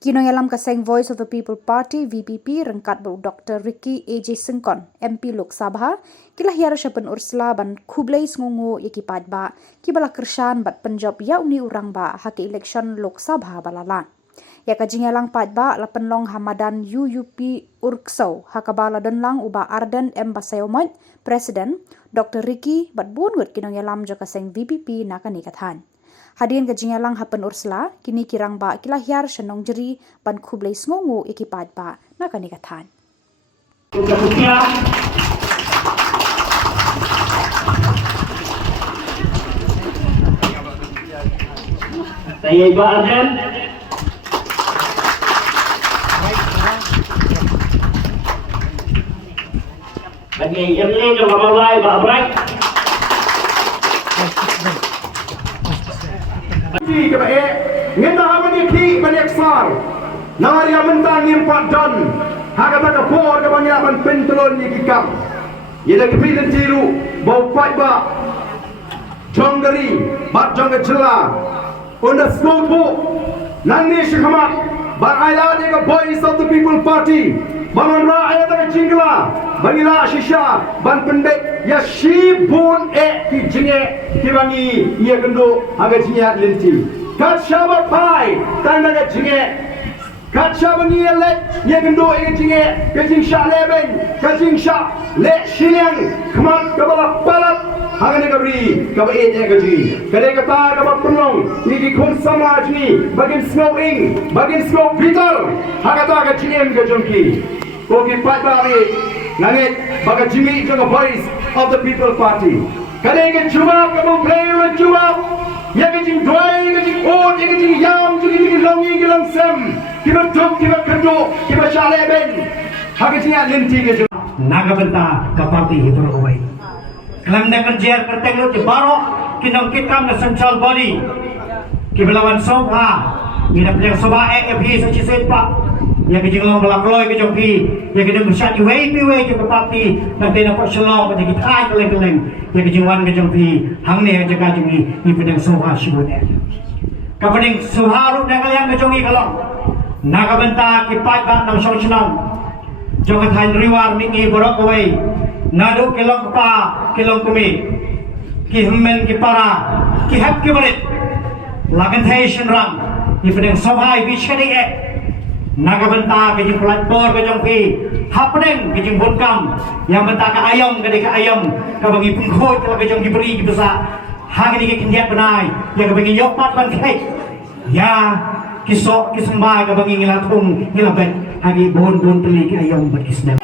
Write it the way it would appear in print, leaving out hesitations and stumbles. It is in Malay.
Kinoyalam kaseng Voice of the People Party VPP rengkat bu Dr. Ricky AJ Singkon MP Lok Sabha kilah yara syapen Ursula ban kublai sngungu yaki ba kibala kershan bat penjob ya uni urang ba haki election Lok Sabha balala. Ya kajingalang ba la penlong Hamadan UUP Urksau hakabala denlang uba Arden M Basayomot Presiden Dr. Ricky bat bungut kinoyalam jo kaseng VPP nakani kathan. Hadirin kajingalang hapen Ursula kini kirang ba kilahyar shenong jeri ban kublai sngungu ikipad ba nakani kathan. Saya Ibu Arden. Bagi yang ini juga bawai Pak Abrak. Ke baik, ngenda hamani ki banyak sar. Nari mentang impat dan hakata ke por ke banyak ban pentelon ni kikam. Ia dah kepilan tiru bau pat ba. Jong dari bat jong kecela. Unda school bu nang ni shikamat bar ayat ke Voice of the People Party. Bangun rakyat ke cingla. Bangila shisha ban pendek ya shibun ki jinge ki bangi ia gendo aga jinge linti. Kat shaba pai tanda ke jinge. Kat shaba ni let ia gendo ia jinge ke jing sha leben ke jing sha le shiliang kmat ke bala palat hangane kabri ka ba et ka ji kade kata ka ba penong ni ki khun samaj ni bagin snowing bagin snow peter hakata ka jinge ka jongki ko ki pat ba Langit bagi jimi juga Voice of the People Party. Kadang ke jawab, kamu player jawab. Ya ke jing doi, ke jing od, ya ke jing yam, jadi ke longi ke langsam. Kita duk, kita keduk, kita syaleben. Hak jingnya linti ke jawab. Naga benta ke parti itu away. Kelam nak kerja pertengok di barok, kinong kitam na central body. Kibelawan soba, kita punya soba AFP saja sepak. Yang kejengong belakloy ke jongki, yang kejeng bersat di way ke parti, nanti nak selong pada kita ai keleng-keleng, yang kejengwan ke jongki, hang ni jaga jongki, ni pedang soha syukur. Kapedang soha rup nak kalian ke jongki kalau, naga benta kipat bat nam song senang, jongkat hain riwar mingi borok away, nadu kelong kepa, kelong kumi, kihmen kipara, kihap kibarit, lagan thai senrang, ni pedang soha bishkani naga benta ke jing pelatpor ke jongpi hapneng ke jing bonkam yang benta ke ayam ke ayam ke bagi pengkot ke jong diberi ke besar hang ni ke kendiat benai yang ke bagi yopat ban kai ya kisok kisembah ke bagi ngilatung ngilabet hagi bon teli ke ayam bat kisna